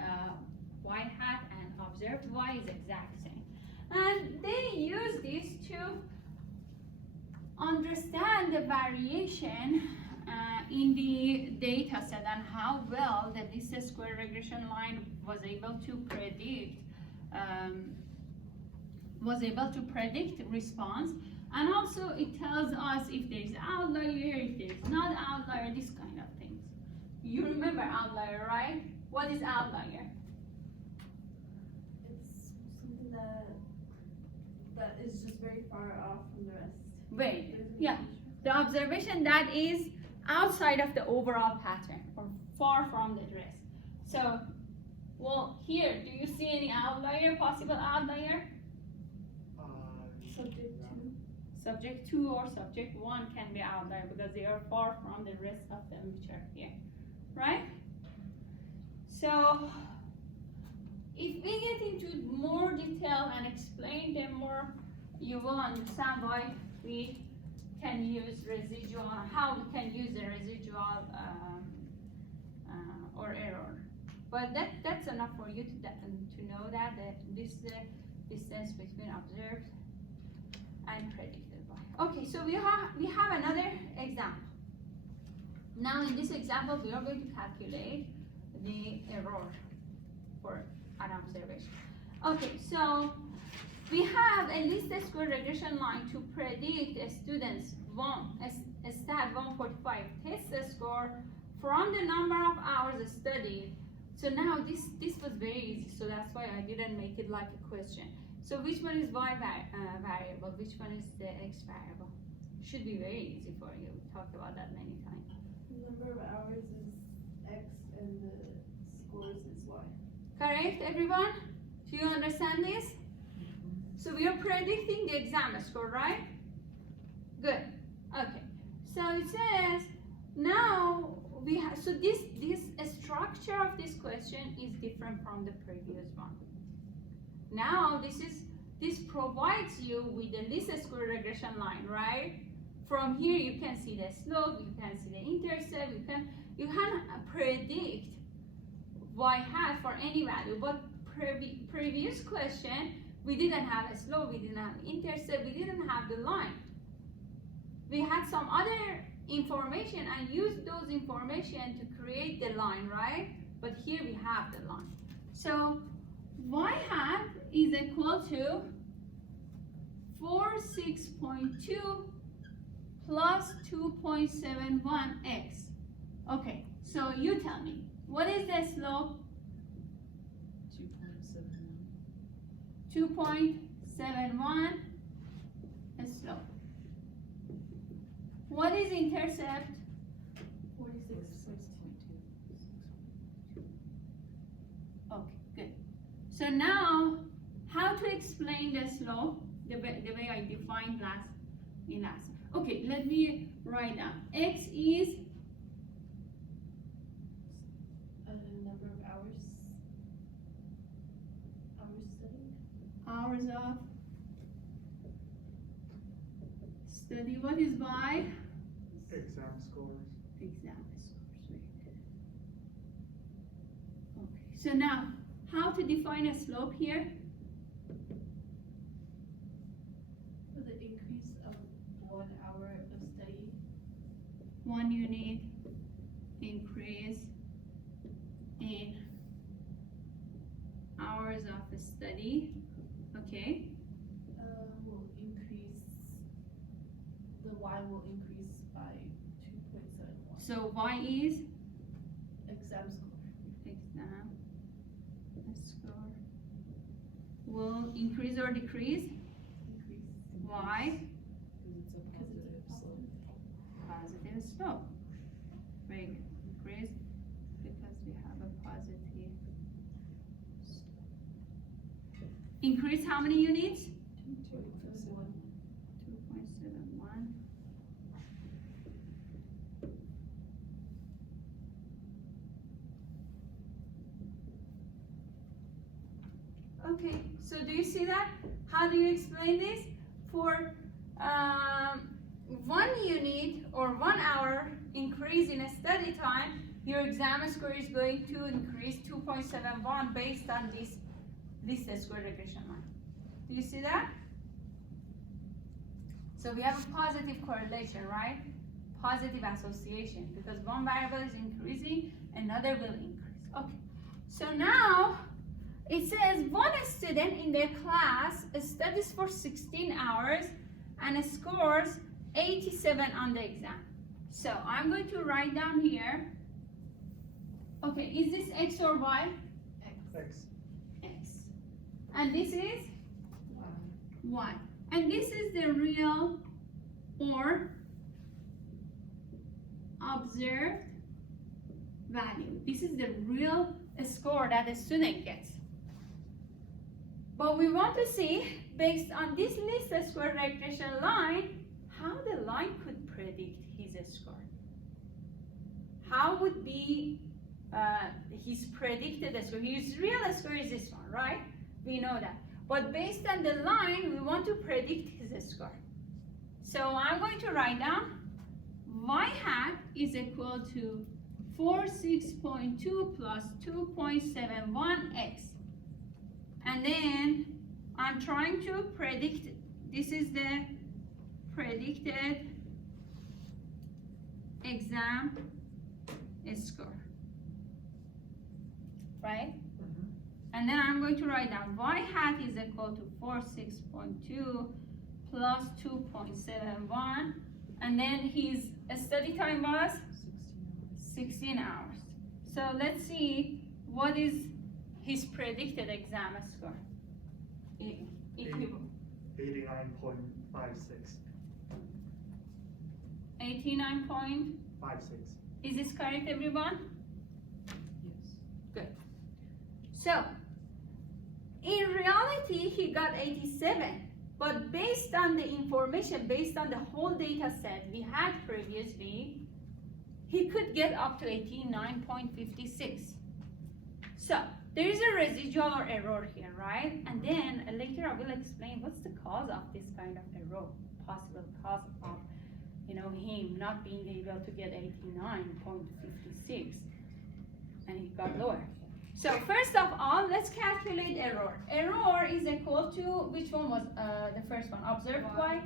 y hat and observed y is exact same. And they use this to understand the variation in the data set and how well the least square regression line was able to predict response. And also it tells us if there is outlier, if there is not outlier, this kind of things. You remember outlier, right? What is outlier? It's something that is just very far off from the rest. Wait, yeah. The observation that is outside of the overall pattern or far from the rest. So, well, here, do you see any outlier, possible outlier? Subject to. Subject 2 or subject 1 can be outlier because they are far from the rest of them which are here, right? So, if we get into more detail and explain them more, you will understand why we can use residual, how we can use the residual or error. But that's enough for you to know that this distance between observed and predicted by. Okay, so we have another example. Now in this example, we are going to calculate the error for an observation. Okay, so we have a least square regression line to predict a student's stat 145 test score from the number of hours studied. So now this was very easy, so that's why I didn't make it like a question. So which one is y variable? Which one is the x variable? Should be very easy for you. We talked about that many times. The number of hours is x and the scores is y. Correct, everyone? Do you understand this? So we are predicting the exam score, right? Good. Okay. So it says now we have, so this structure of this question is different from the previous one. Now this this provides you with the least square regression line, right? From here you can see the slope, you can see the intercept, you can predict y hat for any value. But previous question, we didn't have a slope, we didn't have intercept, we didn't have the line. We had some other information and used those information to create the line, right? But here we have the line. So y hat is equal to 46.2 plus 2.71x. Okay, so you tell me, what is the slope? 2.71. 2.71 slope. What is intercept? 46.2. Okay, good. So now, how to explain the slope? The way I defined last. Okay, let me write down. X is Number of hours studied. hours of study. What is y? Exam scores. Exam scores. Okay, so now, how to define a slope here? For the increase of 1 hour of study. 1 unit increase in hours of study. Okay, Will increase, the y will increase by 2.71. so y is Exam score. exam score will increase or decrease. Increase. Y Because it's a positive slope. positive slope. Very good. Increase because we have a positive slope. Increase how many units? 2.71. 2.71. Okay, so do you see that? How do you explain this? For 1 unit or 1 hour increase in a study time, your exam score is going to increase 2.71 based on this least square regression line. Do you see that? So we have a positive correlation, right? Positive association, because one variable is increasing, another will increase. Okay, so now it says one student in their class studies for 16 hours and scores 87 on the exam. So I'm going to write down here. Okay, is this x or y? X. X. And this is y. And this is the real or observed value. This is the real score that the student gets. But we want to see, based on this least square regression line, how the line could predict his score. How would be his predicted score? His real score is this one, right? We know that. But based on the line, we want to predict his score. So I'm going to write down y hat is equal to 46.2 plus 2.71x. And then I'm trying to predict, this is the predicted exam score, right? And then I'm going to write down y hat is equal to 46.2 plus 2.71, and then his study time was 16 hours. So let's see what is his predicted exam score. 89.56. 89 point. 56. Is this correct, everyone? Yes. Good. So, in reality, he got 87. But based on the information, based on the whole data set we had previously, he could get up to 89.56. So, there is a residual or error here, right? And then later I will explain what's the cause of this kind of error, possible cause of, him not being able to get 89.56, and he got lower. So first of all, let's calculate error. Error is equal to, which one was the first one? Observed y?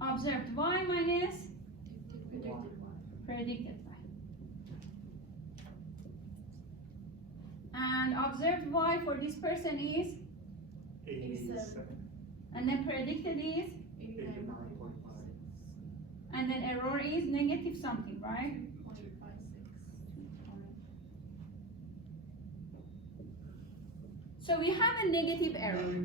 Observed y minus predicted y. And observed y for this person is, 87. and then predicted is, 89.5. and then error is negative something, right? 0.56. So we have a negative error.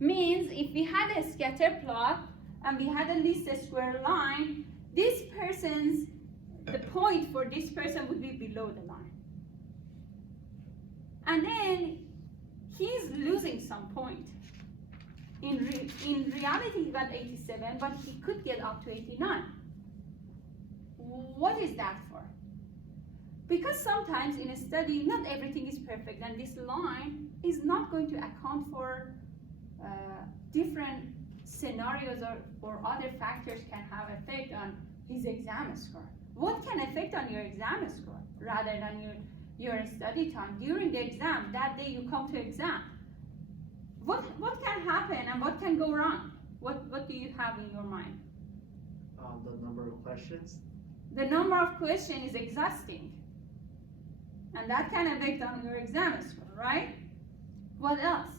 Means if we had a scatter plot and we had a least square line, this person's, the point for this person would be below the line. And then he's losing some point. In reality, he got 87, but he could get up to 89. What is that for? Because sometimes in a study, not everything is perfect, and this line is not going to account for different scenarios or other factors can have effect on his exam score. What can affect on your exam score rather than your study time during the exam, that day you come to exam? What can happen and what can go wrong? What do you have in your mind? The number of questions. The number of questions is exhausting, and that can affect on your exam score, right? What else?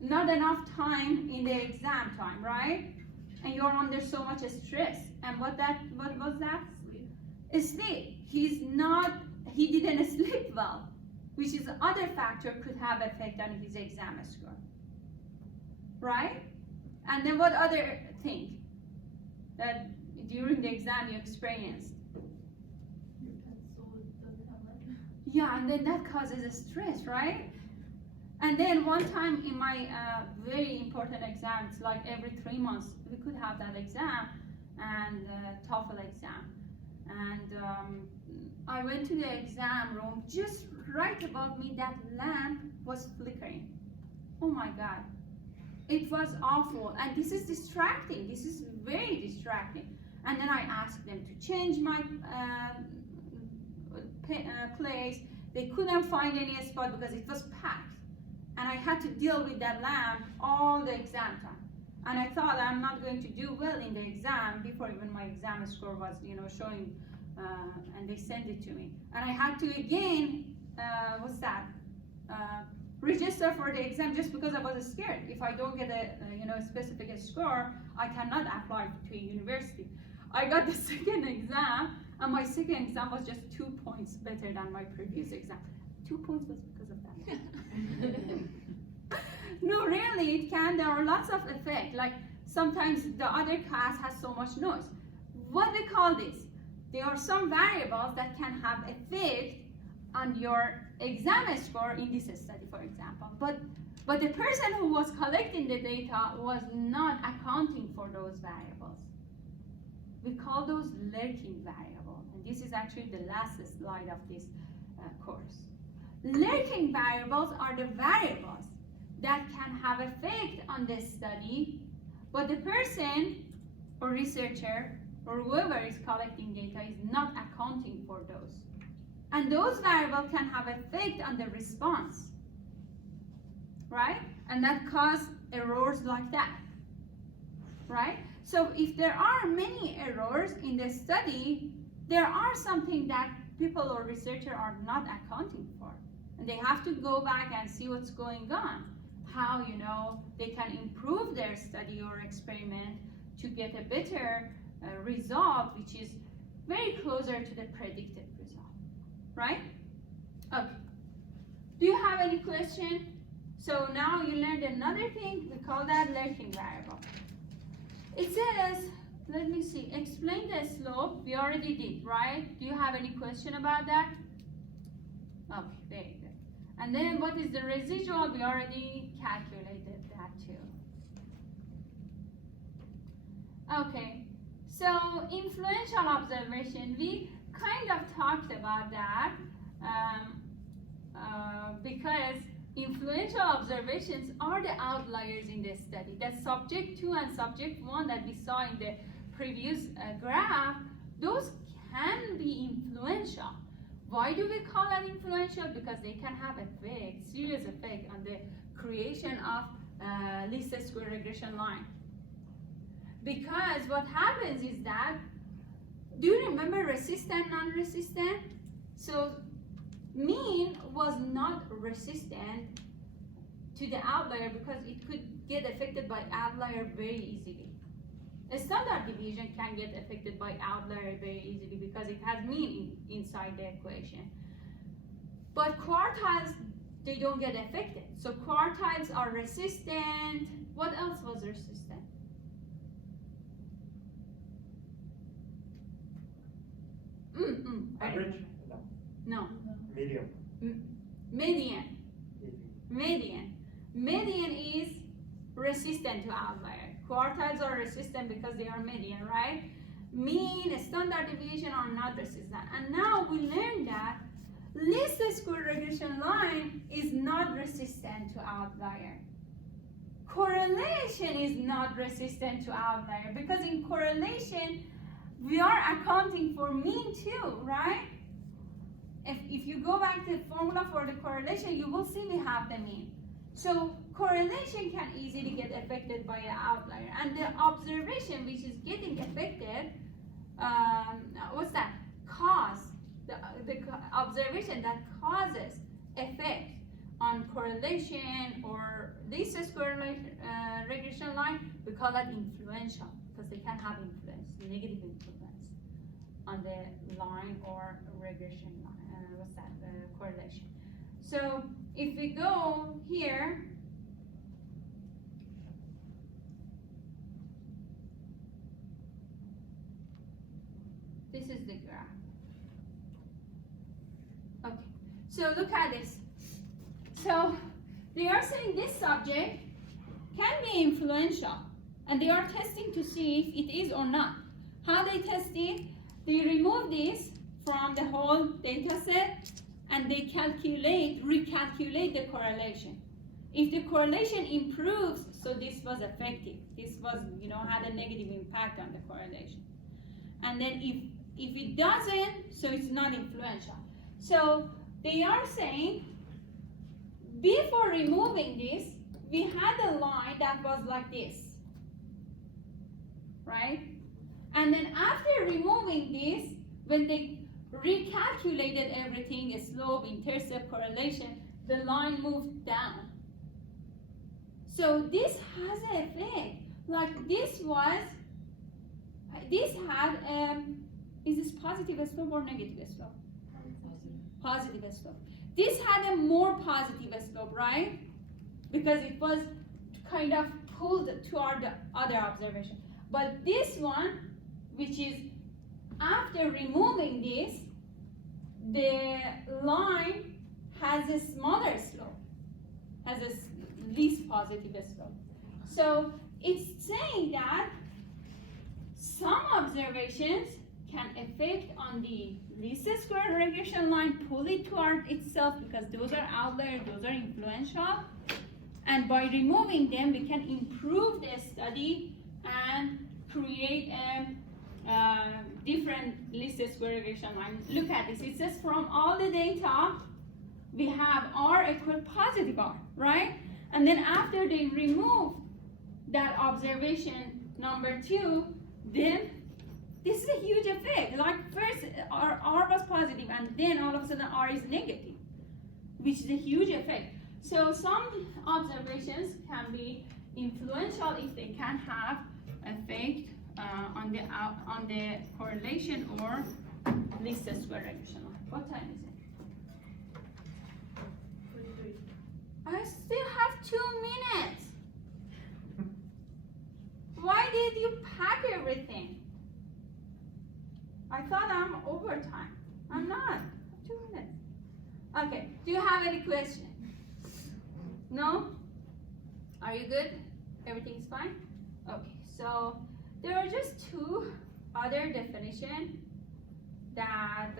Not enough time in the exam time, right? And you're under so much stress. And what was that? Sleep. He didn't sleep well, which is other factor could have effect on his exam score, right? And then what other thing that during the exam you experienced? Your pencil doesn't have light. Yeah, and then that causes a stress, right? And then one time in my very important exams, like every 3 months, we could have that exam and TOEFL exam. And I went to the exam room, just right above me, that lamp was flickering. Oh my God. It was awful. And this is distracting. This is very distracting. And then I asked them to change my place. They couldn't find any spot because it was packed. And I had to deal with that lamp all the exam time. And I thought I'm not going to do well in the exam before even my exam score was, showing, and they sent it to me. And I had to again, register for the exam just because I was scared. If I don't get a specific score, I cannot apply to a university. I got the second exam, and my second exam was just 2 points better than my previous exam. 2 points was because of that. No, really, it can. There are lots of effects. Like sometimes the other class has so much noise. What we call this? There are some variables that can have effect on your exam score in this study, for example. But the person who was collecting the data was not accounting for those variables. We call those lurking variables. And this is actually the last slide of this course. Lurking variables are the variables that can have effect on the study, but the person or researcher or whoever is collecting data is not accounting for those. And those variables can have effect on the response, right? And that cause errors like that, right? So if there are many errors in the study, there are something that people or researchers are not accounting for. And they have to go back and see what's going on, how they can improve their study or experiment to get a better result, which is very closer to the predicted result, right? Okay. Do you have any question? So now you learned another thing, we call that lurking variable. It says, let me see, explain the slope, we already did, right? Do you have any question about that? Okay, very good. And then what is the residual? We already calculated that too. Okay, so influential observation, we kind of talked about that because influential observations are the outliers in the study. That subject 2 and subject 1 that we saw in the previous graph, those can be influential. Why do we call that influential? Because they can have effect, serious effect on the creation of least square regression line. Because what happens is that, do you remember resistant, non-resistant? So mean was not resistant to the outlier because it could get affected by outlier very easily. A standard deviation can get affected by outlier very easily because it has mean inside the equation. But quartiles, they don't get affected. So quartiles are resistant. What else was resistant? Average? No. No. Medium? Median. Medium. Median is resistant to outlier. Quartiles are resistant because they are median, right? Mean, standard deviation are not resistant. And now we learned that least square regression line is not resistant to outlier. Correlation is not resistant to outlier because in correlation we are accounting for mean too, right? If you go back to the formula for the correlation, you will see we have the mean. So correlation can easily get affected by an outlier, and the observation which is getting affected, what's that? The observation that causes effect on correlation or least square regression line, we call that influential because they can have influence, negative influence on the line or regression line. Correlation. So if we go here, this is the graph. Okay, so look at this. So they are saying this subject can be influential, and they are testing to see if it is or not. How they test it? They remove this from the whole data set and they recalculate the correlation. If the correlation improves, so this was effective. This was, had a negative impact on the correlation. And then if it doesn't, so it's not influential. So they are saying, before removing this, we had a line that was like this, right? And then after removing this, when they recalculated everything, slope, intercept, correlation, the line moved down. So this has an effect. Like this had, is this positive slope or negative slope? Positive slope. This had a more positive slope, right? Because it was kind of pulled toward the other observation. But this one, which is after removing this, the line has a smaller slope, has a least positive slope. So it's saying that some observations can affect on the least square regression line, pull it toward itself because those are outliers, those are influential. And by removing them, we can improve the study and create a different least square regression line. Look at this. It says from all the data, we have R equal positive R, right? And then after they remove that observation number 2, then this is a huge effect. Like first R was positive and then all of a sudden R is negative, which is a huge effect. So some observations can be influential if they can have effect on the correlation or least square regression line. What time is it? 23. I still have 2 minutes. Why did you pack everything? I thought I'm overtime. I'm not. 2 minutes. Okay. Do you have any questions? No? Are you good? Everything's fine? Okay. So there are just 2 other definitions that,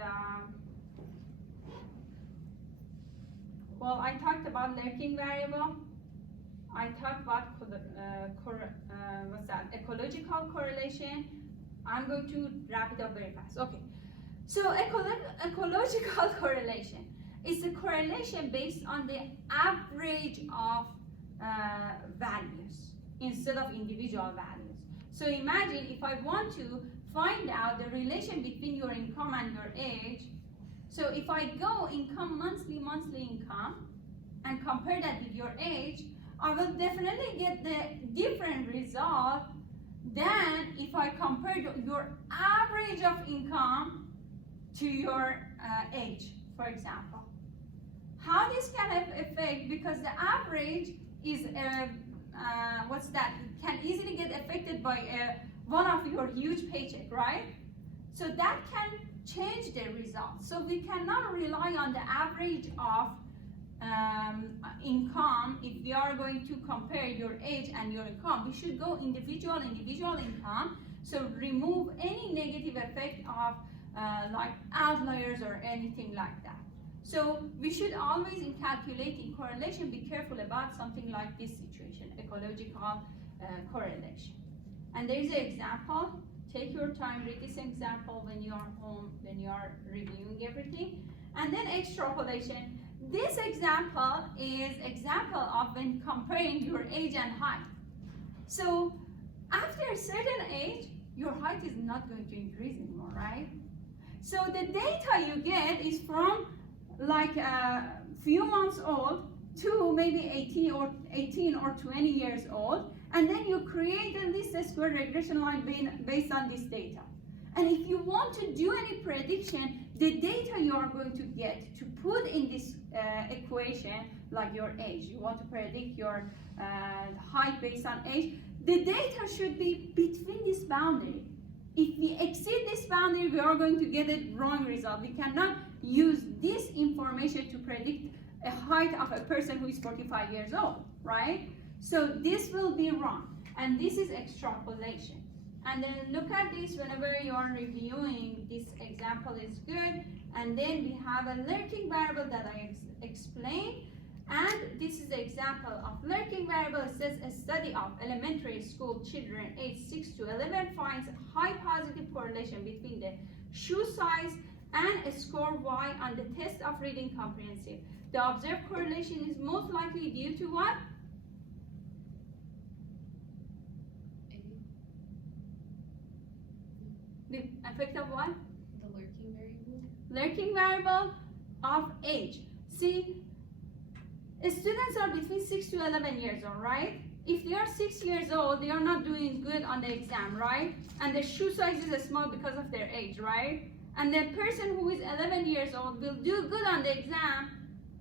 well, I talked about lurking variable. I talked about what's that? Ecological correlation. I'm going to wrap it up very fast. Okay. So ecological correlation is a correlation based on the average of values instead of individual values. So imagine if I want to find out the relation between your income and your age. So if I go income, monthly income, and compare that with your age, I will definitely get the different result than if I compare your average of income to your age, for example. How this can have effect, because the average is, what's that, can easily get affected by one of your huge paycheck, right? So that can change the results. So we cannot rely on the average of income if we are going to compare your age and your income. We should go individual income, so remove any negative effect of like outliers or anything like that. So we should always, in calculating correlation, be careful about something like this situation, ecological correlation. And there is an example. Take your time, read this example when you are home, when you are reviewing everything. And then extrapolation. This example is example of when comparing your age and height. So after a certain age, your height is not going to increase anymore, right? So the data you get is from like a few months old to maybe 18 or 20 years old, and then you create a least square regression line based on this data. And if you want to do any prediction, the data you are going to get to put in this equation, like your age, you want to predict your height based on age, the data should be between this boundary. If we exceed this boundary, we are going to get a wrong result. We cannot use this information to predict a height of a person who is 45 years old, right? So this will be wrong, and this is extrapolation. And then look at this whenever you are reviewing. This example is good. And then we have a lurking variable that I explained. And this is the example of lurking variable. It says a study of elementary school children aged 6 to 11 finds a high positive correlation between the shoe size and a score Y on the test of reading comprehensive. The observed correlation is most likely due to what? The effect of what? The lurking variable. Lurking variable of age. See, students are between 6 to 11 years old, right? If they are 6 years old, they are not doing good on the exam, right? And the shoe size is small because of their age, right? And the person who is 11 years old will do good on the exam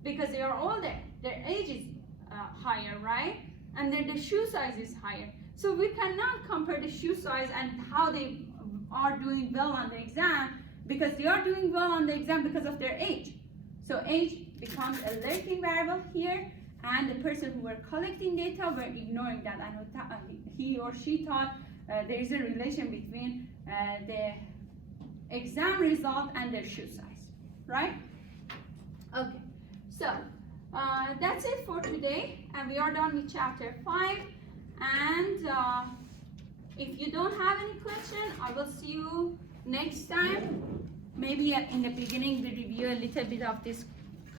because they are older. Their age is higher, right? And then the shoe size is higher. So we cannot compare the shoe size and how they are doing well on the exam, because they are doing well on the exam because of their age. So age becomes a lurking variable here, and the person who were collecting data were ignoring that, and he or she thought there is a relation between the exam result and their shoe size, right? Okay, so that's it for today, and we are done with chapter 5. And if you don't have any question, I will see you next time. Maybe in the beginning we review a little bit of this